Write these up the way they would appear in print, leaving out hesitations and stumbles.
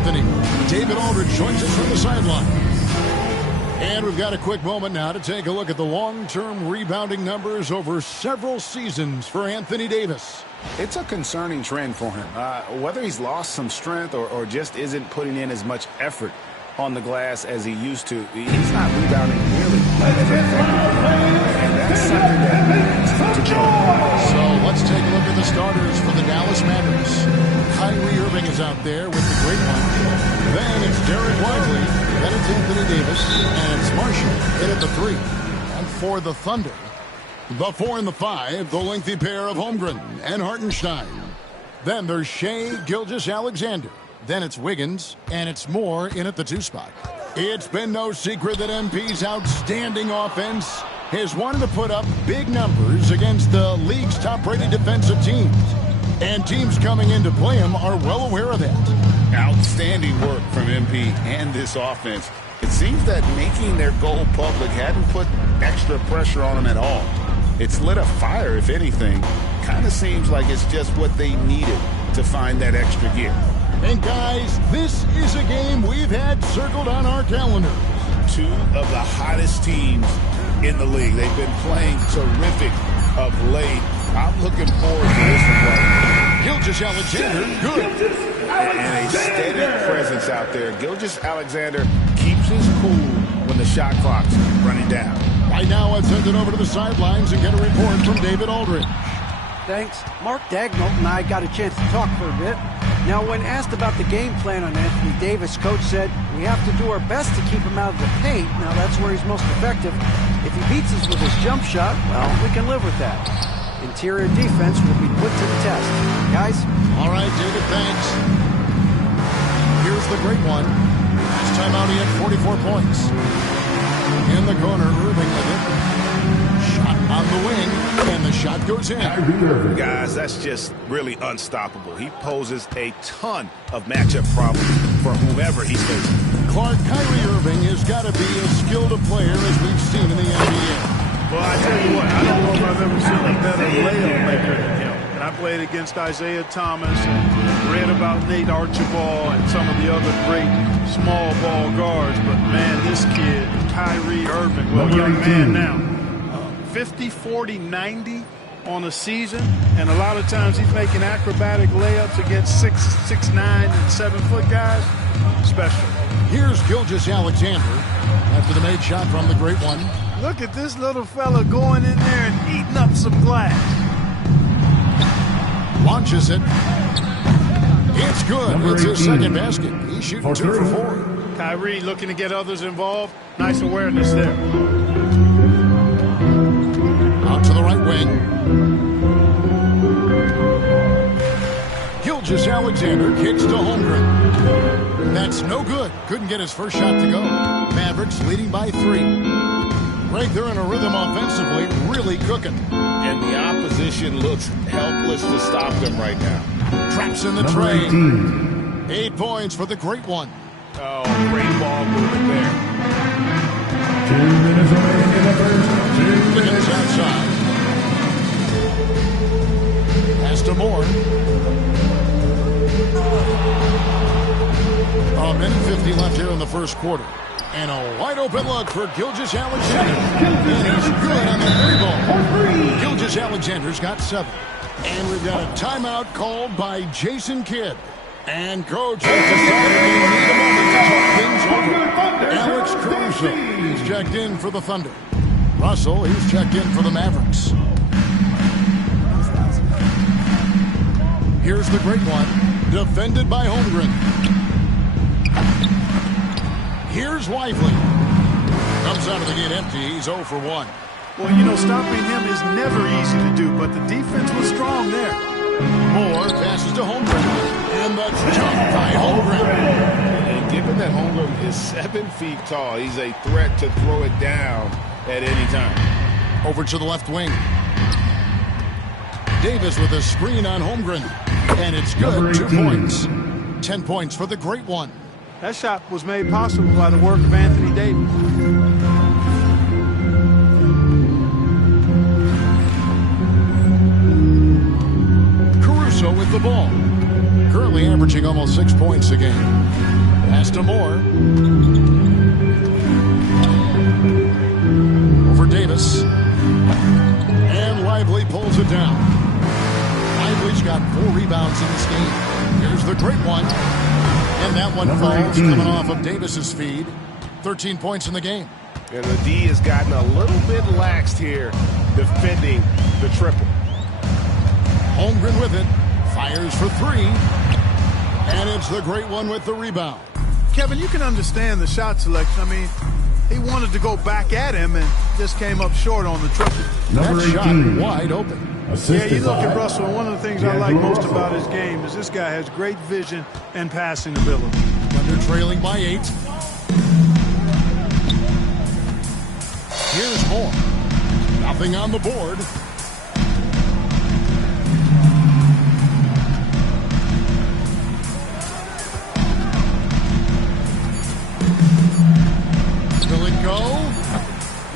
Anthony. David Aldridge joins us from the sideline. And we've got a quick moment now to take a look at the long-term rebounding numbers over several seasons for Anthony Davis. It's a concerning trend for him. Whether he's lost some strength or just isn't putting in as much effort on the glass as he used to, he's not rebounding nearly as effectively. And that's something that needs to change. So let's take a look at the starters for the Dallas Mavericks. Kyrie Irving is out there with the great one. Then it's Derek Lively. Then it's Anthony Davis. And it's Marshall in at the 3. And for the Thunder, the 4 and the 5, the lengthy pair of Holmgren and Hartenstein. Then there's Shea Gilgeous-Alexander. Then it's Wiggins, and it's Moore in at the 2 spot. It's been no secret that MP's outstanding offense has wanted to put up big numbers against the league's top-rated defensive teams. And teams coming in to play him are well aware of that. Outstanding work from MP and this offense. It seems that making their goal public hadn't put extra pressure on them at all. It's lit a fire, if anything. Kind of seems like it's just what they needed to find that extra gear. And guys, this is a game we've had circled on our calendars. 2 of the hottest teams in the league. They've been playing terrific of late. I'm looking forward to this one. Gilgeous-Alexander, good. And a steady presence out there. Gilgeous-Alexander keeps his cool when the shot clock's running down. Right now, let's send it over to the sidelines and get a report from David Aldridge. Thanks. Mark Dagnall and I got a chance to talk for a bit. Now, when asked about the game plan on Anthony Davis, Coach said, we have to do our best to keep him out of the paint. Now, that's where he's most effective. If he beats us with his jump shot, well, we can live with that. Interior defense will be put to the test. Guys? All right, David, thanks. Here's the great one. Last time out, he had 44 points. In the corner, Irving with it. Shot on the wing, and the shot goes in. Guys, that's just really unstoppable. He poses a ton of matchup problems for whomever he's facing. Clark, Kyrie Irving has got to be as skilled a player as we've seen in the NBA. Well, I tell you what, I don't know if I've ever seen a better layup maker than him. And I played against Isaiah Thomas and read about Nate Archibald and some of the other great small ball guards. But, man, this kid, Kyrie Irving, well, young man now, 50, 40, 90 on a season. And a lot of times he's making acrobatic layups against 6'9", and 7-foot guys. Special. Here's Gilgeous-Alexander after the made shot from the great one. Look at this little fella going in there and eating up some glass. Launches it. It's good. It's his second basket. He's shooting 2 for 4. Kyrie looking to get others involved. Nice awareness there. Out to the right wing. Gilgeous-Alexander kicks to Holmgren. That's no good. Couldn't get his first shot to go. Mavericks leading by 3. Right there in a rhythm offensively, really cooking. And the opposition looks helpless to stop them right now. Traps in the train. 8 points for the great one. Oh, great ball movement there. 2 minutes remaining in the first. 2 minutes outside. Pass to Moore. A minute 50 left here in the first quarter. And a wide-open look for Gilgeous-Alexander. And he's good on the 3 ball. Gilgeous-Alexander's got 7. And we've got a timeout called by Jason Kidd. And Coach has decided we need a moment to talk things over. Alex Caruso, he's checked in for the Thunder. Russell, he's checked in for the Mavericks. Here's the great one, defended by Holmgren. Here's Lively. Comes out of the gate empty. He's 0 for 1. Well, you know, stopping him is never easy to do, but the defense was strong there. Moore passes to Holmgren. And the jump by Holmgren. And given that Holmgren is 7 feet tall, he's a threat to throw it down at any time. Over to the left wing. Davis with a screen on Holmgren. And it's good. 2 points. 10 points for the great one. That shot was made possible by the work of Anthony Davis. Caruso with the ball. currently averaging almost 6 points a game. Pass to Moore. Over Davis. And Lively pulls it down. Lively's got 4 rebounds in this game. Here's the great one. And that one falls coming off of Davis's feed. 13 points in the game. And the D has gotten a little bit laxed here defending the triple. Holmgren with it. Fires for 3. And it's the great one with the rebound. Kevin, you can understand the shot selection. I mean, he wanted to go back at him and just came up short on the triple. Number That 18. shot wide open. Yeah, you look at Russell, and one of the things I like most about his game is this guy has great vision and passing ability. Thunder trailing by 8. Here's Moore. Nothing on the board. Will it go?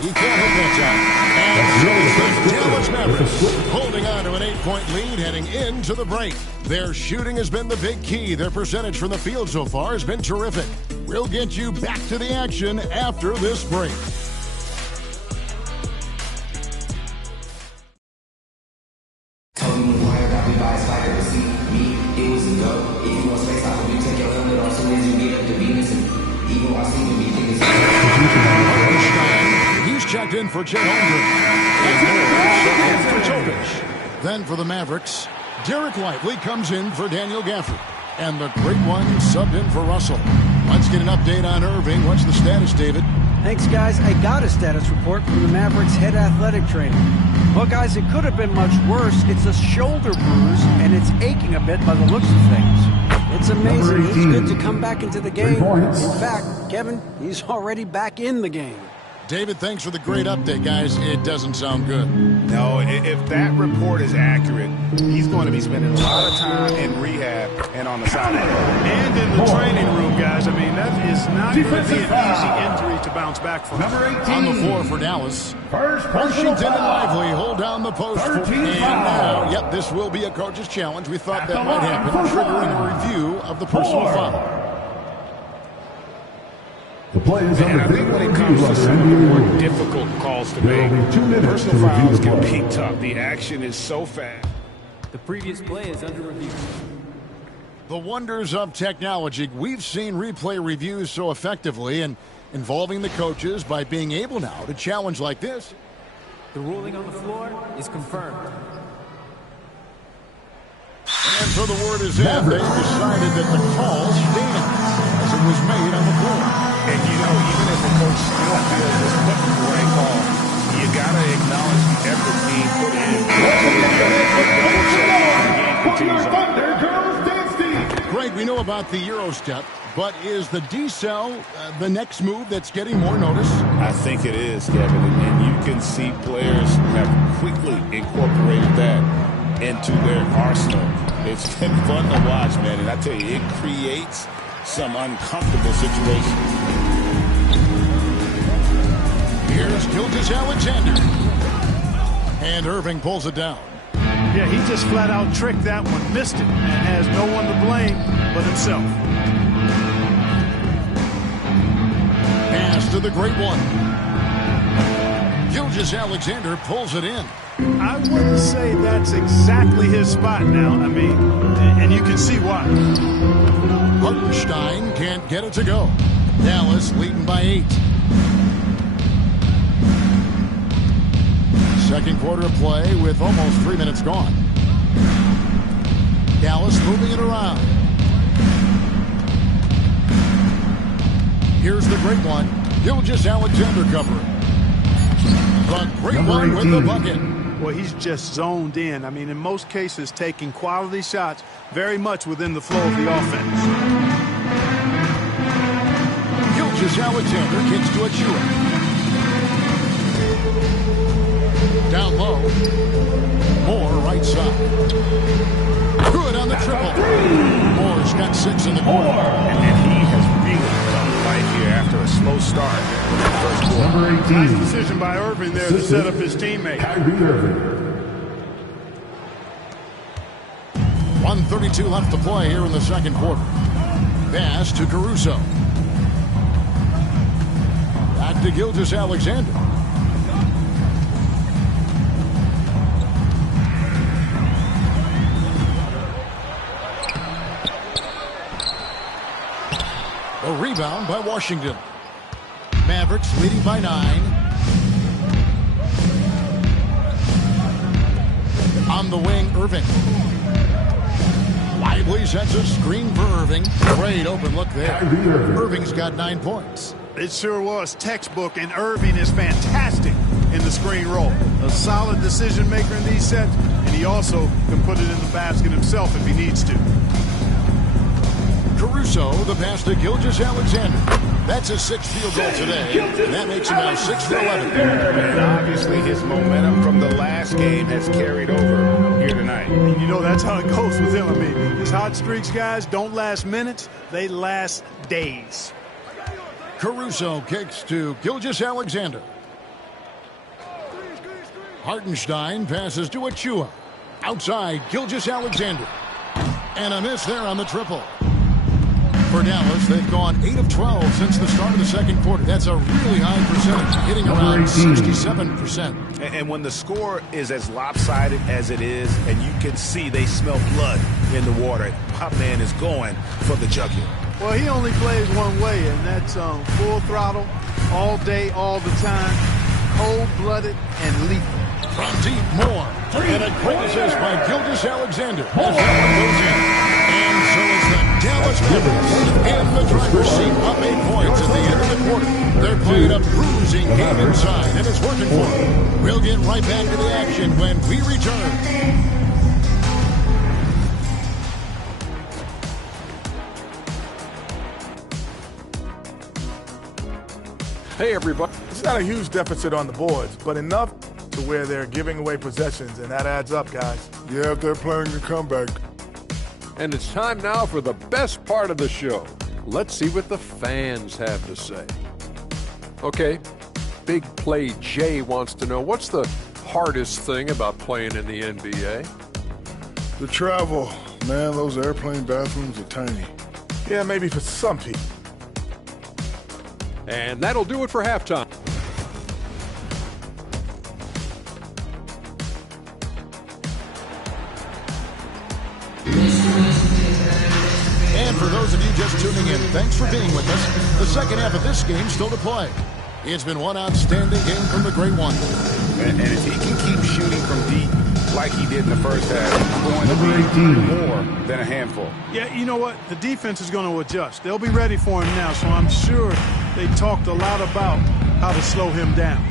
He can't hit that shot. And so Dallas Mavericks holding on to an 8-point lead heading into the break. Their shooting has been the big key. Their percentage from the field so far has been terrific. We'll get you back to the action after this break. He's checked in for Chet Holmgren. And Moore checked in for Jokic. Then for the Mavericks, Derek Lively comes in for Daniel Gafford. And the great one subbed in for Russell. Let's get an update on Irving. What's the status, David? Thanks, guys. I got a status report from the Mavericks head athletic trainer. Well, guys, it could have been much worse. It's a shoulder bruise, and it's aching a bit by the looks of things. It's amazing. He's good to come back into the game. In fact, Kevin, he's already back in the game. David, thanks for the great update, guys. It doesn't sound good. No, if that report is accurate, he's going to be spending a lot of time in rehab and on the sideline. And in the training room, guys. I mean, that is not going to be an easy injury to bounce back from. On the floor for Dallas. Washington and Lively hold down the post. And now, yep, this will be a coach's challenge. We thought that might happen, triggering a review of the personal foul. The play is And I think when it comes to some of the more difficult calls to make, personal fouls can be tough. The action is so fast. The previous play is under review. The wonders of technology. We've seen replay reviews so effectively and involving the coaches by being able now to challenge like this. The ruling on the floor is confirmed. And so the word is in. They decided that the call stands as it was made on the floor. And, you know, even if the coach still feels this putting for a call, you got to acknowledge the effort being put in. Greg, we know about the Euro step, but is the D-cell the next move that's getting more notice? I think it is, Kevin, and you can see players have quickly incorporated that into their arsenal. It's been fun to watch, man, and I tell you, it creates some uncomfortable situations. Here's Gilgeous-Alexander. And Irving pulls it down. Yeah, he just flat out tricked that one, missed it, and has no one to blame but himself. Pass to the great one. Gilgeous-Alexander pulls it in. I wouldn't say that's exactly his spot now. I mean, and you can see why. Hartenstein can't get it to go. Dallas leading by 8. Second quarter of play with almost 3 minutes gone. Dallas moving it around. Here's the great one. Gilgeous-Alexander covering. The great one with the bucket. Well, he's just zoned in. I mean, in most cases, taking quality shots very much within the flow of the offense. Gilgeous-Alexander kicks to Achua. Down low. Moore right side. Good on the triple. Moore's got 6 in the quarter. And he has really come right here after a slow start in the first quarter. Number 18. Nice decision by Irving there to set up his teammate. Kyrie Irving. 1:30 1:32 left to play here in the second quarter. Pass to Caruso. Back to Gilgeous-Alexander. A rebound by Washington. Mavericks leading by 9. On the wing, Irving. Lively sets a screen for Irving. Great open look there. Irving's got 9 points. It sure was textbook, and Irving is fantastic in the screen roll. A solid decision maker in these sets, and he also can put it in the basket himself if he needs to. Caruso, the pass to Gilgeous-Alexander. That's his 6th field goal today, and that makes him now 6 for 11. And obviously his momentum from the last game has carried over here tonight. And you know that's how it goes with him. I mean, his hot streaks, guys, don't last minutes. They last days. Caruso kicks to Gilgeous-Alexander. Hartenstein passes to Achua. Outside, Gilgeous-Alexander. And a miss there on the triple. For Dallas, they've gone 8 of 12 since the start of the second quarter. That's a really high percentage, hitting around 67%. And when the score is as lopsided as it is, and you can see they smell blood in the water, my man is going for the jugular. Well, he only plays one way, and that's full throttle, all day, all the time, cold-blooded and lethal. From deep, more. And a great assist by Gilgeous-Alexander as that one goes in. And so it's the Dallas Mavericks in the driver's seat, up 8 points at the end of the quarter. They're playing a bruising game inside, and it's working for them. We'll get right back to the action when we return. Hey, everybody. It's not a huge deficit on the boards, but enough to where they're giving away possessions, and that adds up, guys. Yeah, if they're playing a comeback. And it's time now for the best part of the show. Let's see what the fans have to say. Okay, Big Play Jay wants to know, what's the hardest thing about playing in the NBA? The travel. Man, those airplane bathrooms are tiny. Yeah, maybe for some people. And that'll do it for halftime. And for those of you just tuning in, thanks for being with us. The second half of this game still to play. It's been one outstanding game from the Great One. And if he can keep shooting from deep like he did in the first half, it's going to be more than a handful. Yeah, you know what? The defense is going to adjust. They'll be ready for him now, so I'm sure they talked a lot about how to slow him down.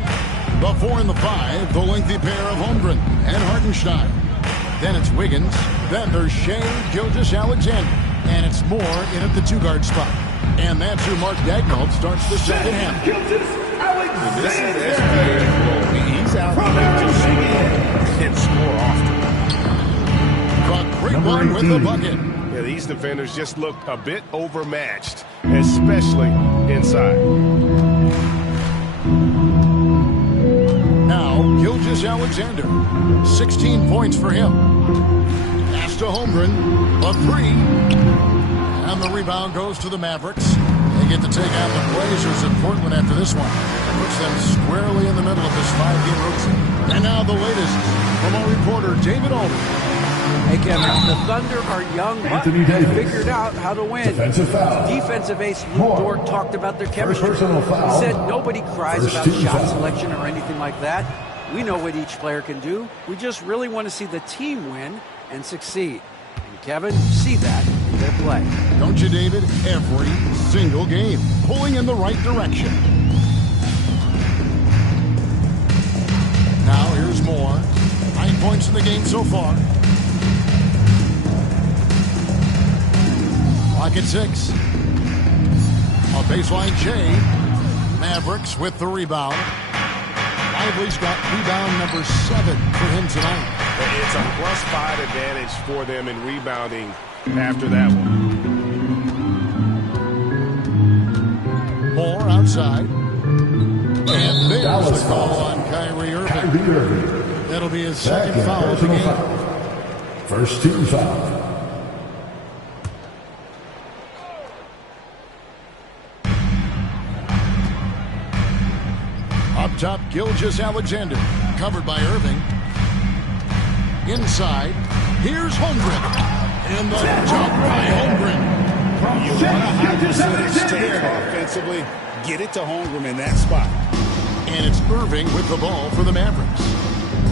The 4 and the 5, the lengthy pair of Holmgren and Hartenstein. Then it's Wiggins. Then there's Shea Gilgeous-Alexander. And it's Moore in at the 2-guard spot. And that's who Mark Daigneault starts the second half. This is SBA. He's out there to shoot and score often. The Great One with the bucket. Yeah, these defenders just look a bit overmatched, especially inside. Now, Gilgeous-Alexander. 16 points for him. Pass to Holmgren. A 3. And the rebound goes to the Mavericks. They get to take out the Blazers in Portland after this one. Puts them squarely in the middle of this 5-game road trip. And now the latest from our reporter, David Alden. Hey, Kevin, the Thunder are young, but they figured out how to win. Defensive foul. Defensive ace Luke Dort talked about their chemistry. He said nobody cries about shot selection or anything like that. We know what each player can do. We just really want to see the team win and succeed. And Kevin, you see that in their play. Don't you, David? Every single game, pulling in the right direction. Now here's Moore. 9 points in the game so far. Clock at 6. A baseline Shea. Mavericks with the rebound. Lively's got rebound number 7 for him tonight. It's a +5 advantage for them in rebounding after that one. Moore outside. And there's the call on Kyrie Irving. That'll be his second foul of the game. First team foul. Up top, Gilgeous-Alexander. Covered by Irving. Inside, here's Holmgren. And the jump by Holmgren. You want a high percentage take offensively, get it to Holmgren in that spot. And it's Irving with the ball for the Mavericks.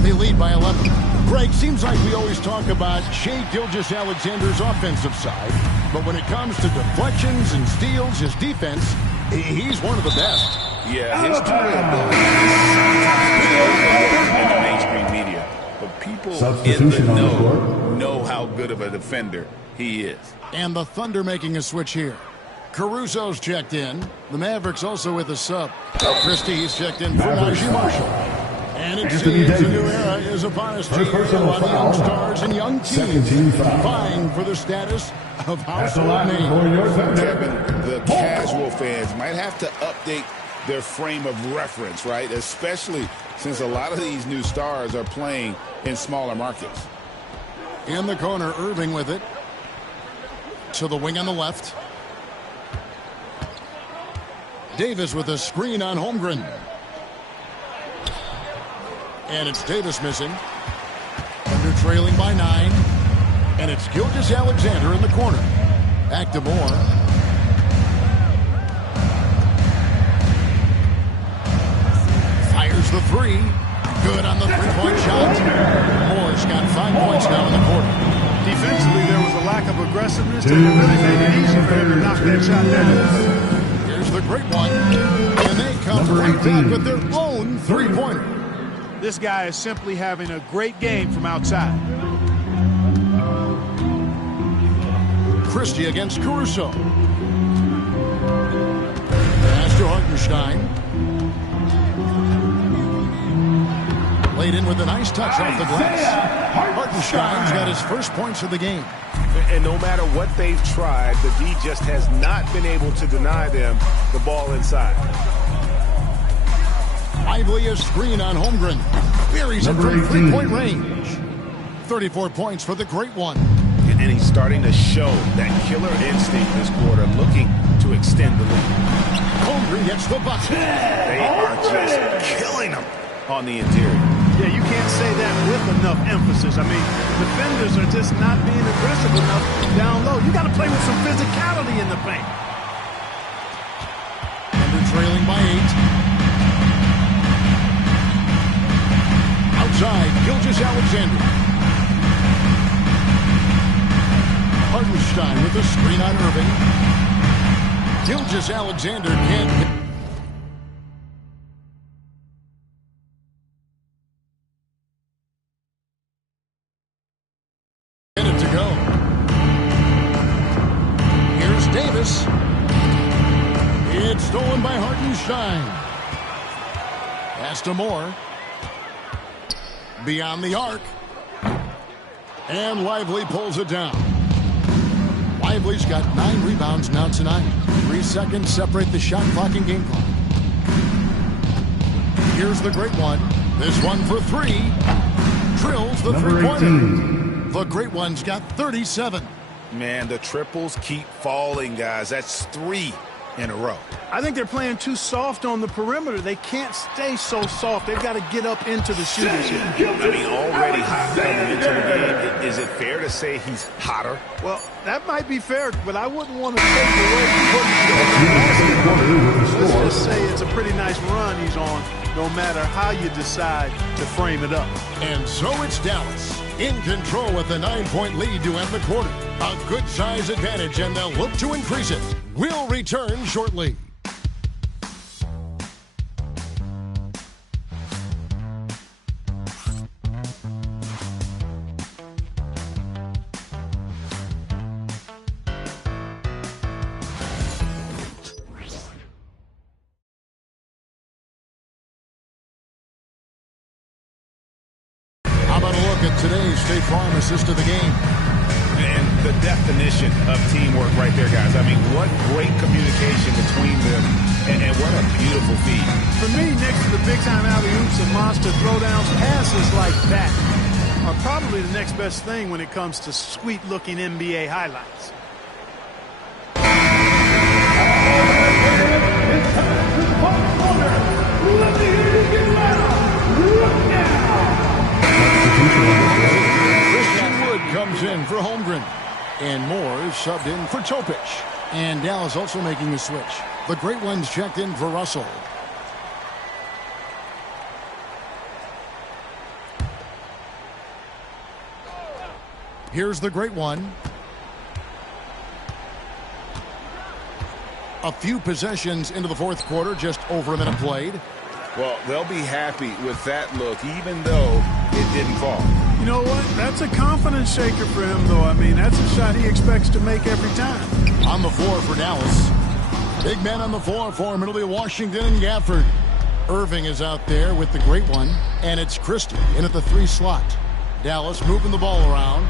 They lead by 11. Greg, seems like we always talk about Shai Gilgeous-Alexander's offensive side, but when it comes to deflections and steals, his defense, he's one of the best. Yeah, his durability is in the mainstream media, but people in the know how good of a defender he is. And the Thunder making a switch here. Caruso's checked in. The Mavericks also with a sub. Christie's checked in for Najee Marshall. And it seems a new era is upon us. A lot of young stars and young teams vying for the status of household name. Kevin, the casual fans might have to update their frame of reference, right? Especially since a lot of these new stars are playing in smaller markets. In the corner, Irving with it. To the wing on the left. Davis with a screen on Holmgren. And it's Davis missing. Thunder trailing by 9. And it's Gilgeous-Alexander in the corner. Back to Moore. Fires the 3. Good on the three-point shot. Moore's got 5 points now in the quarter. Defensively, there was a lack of aggressiveness that really made it easy for him to knock that shot down. Here's the great one. And they come right back with their own three-pointer. This guy is simply having a great game from outside. Christie against Caruso. Pass to Hartenstein. Laid in with a nice touch off the glass. Hartenstein's got his first points of the game. And no matter what they've tried, the D just has not been able to deny them the ball inside. Lively a screen on Holmgren. Buries it from three-point range. 34 points for the great one. And he's starting to show that killer instinct this quarter, looking to extend the lead. Holmgren gets the bucket. They are just killing him on the interior. Yeah, you can't say that with enough emphasis. I mean, defenders are just not being aggressive enough down low. You got to play with some physicality in the paint. Thunder trailing by 8. Outside, Gilgeous-Alexander. Hartenstein with a screen on Irving. Gilgeous-Alexander can't hit. Minute to go. Here's Davis. It's stolen by Hartenstein. Pass to Moore. Beyond the arc. And Lively pulls it down. Lively's got 9 rebounds now tonight. 3 seconds separate the shot clock and game clock. Here's the great one. This one for 3. Drills the three-pointer. The great one's got 37. Man, the triples keep falling, guys. That's 3 in a row. I think they're playing too soft on the perimeter. They can't stay so soft. They've got to get up into the shooters here. I mean, already hot coming into the game. Is it fair to say he's hotter? Well, that might be fair, but I wouldn't want to take away what he's doing. Let's just say it's a pretty nice run he's on, no matter how you decide to frame it up. And so it's Dallas in control with a 9-point lead to end the quarter. A good size advantage, and they'll look to increase it. We'll return shortly. How about a look at today's State Farm assist of the game? And the definition of teamwork right there, guys. I mean, what great communication between them, and what a beautiful feed. For me, next to the big-time alley-oops and monster throwdowns, passes like that are probably the next best thing when it comes to sweet-looking NBA highlights. Let me hear you And Moore is subbed in for Topich. And Dallas also making the switch. The Great Ones checked in for Russell. Here's the Great One. A few possessions into the fourth quarter, just over a minute played. Well, they'll be happy with that look, even though it didn't fall. You know what? That's a confidence shaker for him, though. I mean, that's a shot he expects to make every time. On the floor for Dallas. Big men on the floor for him. It'll be Washington and Gafford. Irving is out there with the Great One, and it's Christie in at the 3 slot. Dallas moving the ball around.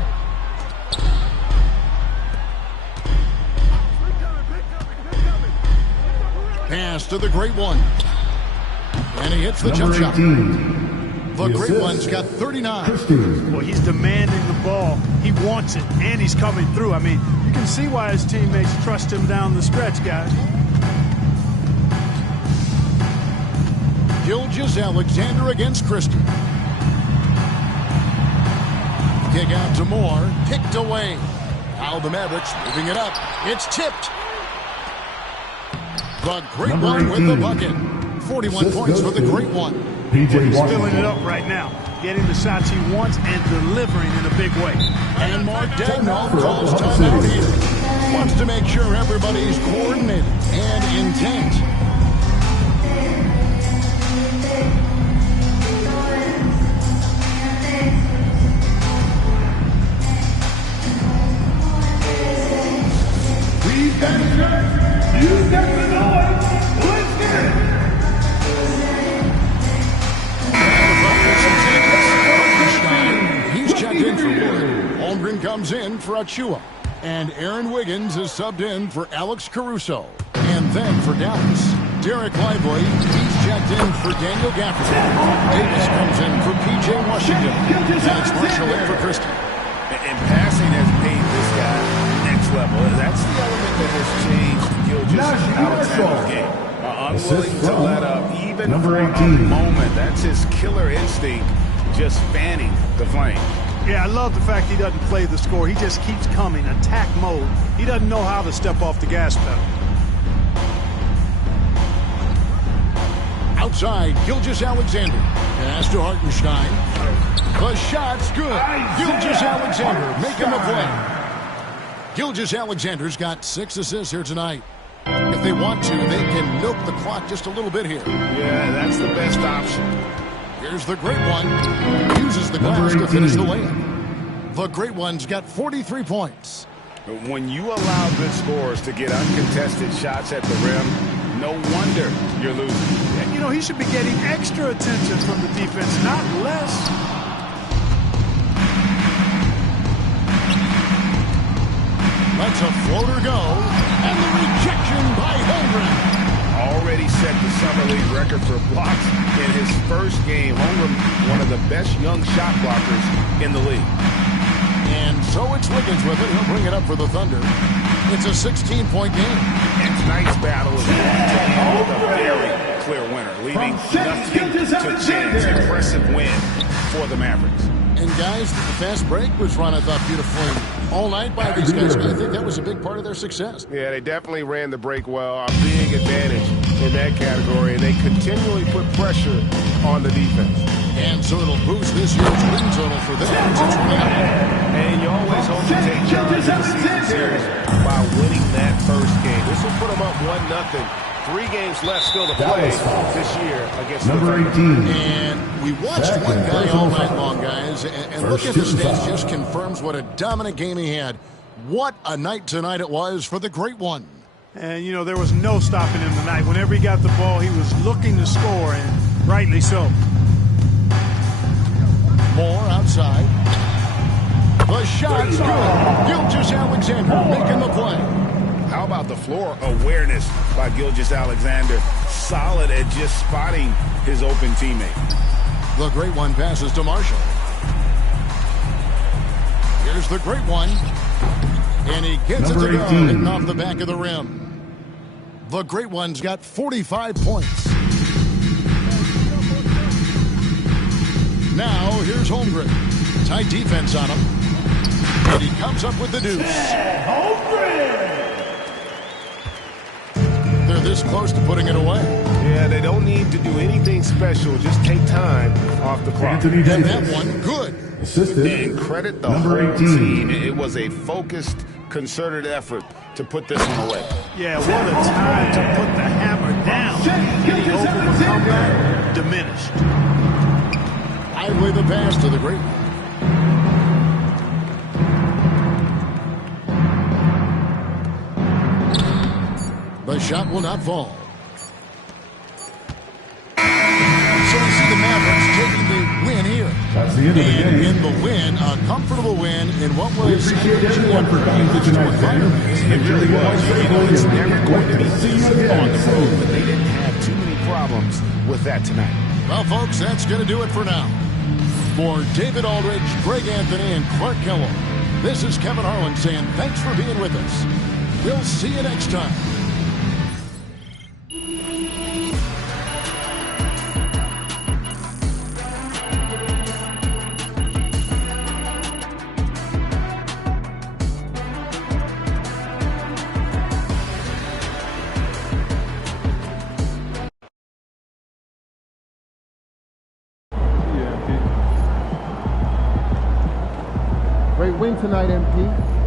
Pass to the Great One. And he hits the jump shot. The Great One's got 39. Well, he's demanding the ball. He wants it, and he's coming through. I mean, you can see why his teammates trust him down the stretch, guys. Gilgeous-Alexander against Christie. Kick out to Moore. Picked away. Now the Mavericks moving it up. It's tipped. The Great One with the bucket. 41 points for the Great One. He's filling it up right now, getting the shots he wants and delivering in a big way. And Mark Dagnall calls timeout here. Wants to make sure everybody's coordinated and intent. You get the noise. Let's get it. He's checked in for Wood. Holmgren comes in for Achua. And Aaron Wiggins is subbed in for Alex Caruso. And then for Dallas, Derek Lively, he's checked in for Daniel Gafford. Davis comes in for P.J. Washington. And it's Marshall in for Christie. And passing has made this guy next level. That's the element that has changed Gilgeous-Alexander's game. Unwilling to let up even for a moment. That's his killer instinct, just fanning the flame. Yeah, I love the fact he doesn't play the score. He just keeps coming, attack mode. He doesn't know how to step off the gas pedal. Outside, Gilgeous-Alexander. Pass to Hartenstein. The shot's good. Gilgeous-Alexander making the play. Gilgeous-Alexander's got 6 assists here tonight. If they want to, they can milk the clock just a little bit here. Yeah, that's the best option. Here's the Great One. Uses the glass to finish the layup. The Great One's got 43 points. When you allow good scorers to get uncontested shots at the rim, no wonder you're losing. You know, he should be getting extra attention from the defense, not less. Lets a floater go, and the rejection by Holmgren. Already set the Summer League record for blocks in his first game. Holmgren, one of the best young shot blockers in the league. And so it's Wiggins with it. He'll bring it up for the Thunder. It's a 16-point game. And tonight's battle is going to a very clear winner, leaving nothing to chance. Impressive win for the Mavericks. And guys, the fast break was run, I thought, beautifully all night by these guys. I think that was a big part of their success. Yeah, they definitely ran the break well. A big advantage in that category, and they continually put pressure on the defense. And so it'll boost this year's win total for them. And you always hope to take charge of the season series by winning that first game. This will put them up 1-0. 3 games left still to play this year against number 18. And we watched one guy all night long, guys. And look at the stats, just confirms what a dominant game he had. What a night tonight it was for the Great One. And, you know, there was no stopping him tonight. Whenever he got the ball, he was looking to score, and rightly so. Moore outside. The shot's good. Gilgeous-Alexander making the play. How about the floor awareness by Gilgeous-Alexander? Solid at just spotting his open teammate. The Great One passes to Marshall. Here's the Great One. And he gets it to go, hitting off the back of the rim. The Great One's got 45 points. Now, here's Holmgren. Tight defense on him. And he comes up with the deuce. They're this close to putting it away. Yeah, they don't need to do anything special. Just take time off the clock. And that one, good. And credit the whole team. It was a focused, concerted effort to put this one away. Yeah, what a time to put the hammer down. Any hope of a comeback diminished. Lively the pass to the great one. The shot will not fall. So we see the Mavericks taking the win here. That's the end of the game. In the win, a comfortable win in what was We appreciate everyone for coming to tonight's game. It really was. You know, it's never going to be easy on the road, but they didn't have too many problems with that tonight. Well, folks, that's going to do it for now. For David Aldridge, Greg Anthony, and Clark Kellogg, this is Kevin Harlan saying thanks for being with us. We'll see you next time. Great win tonight, MP.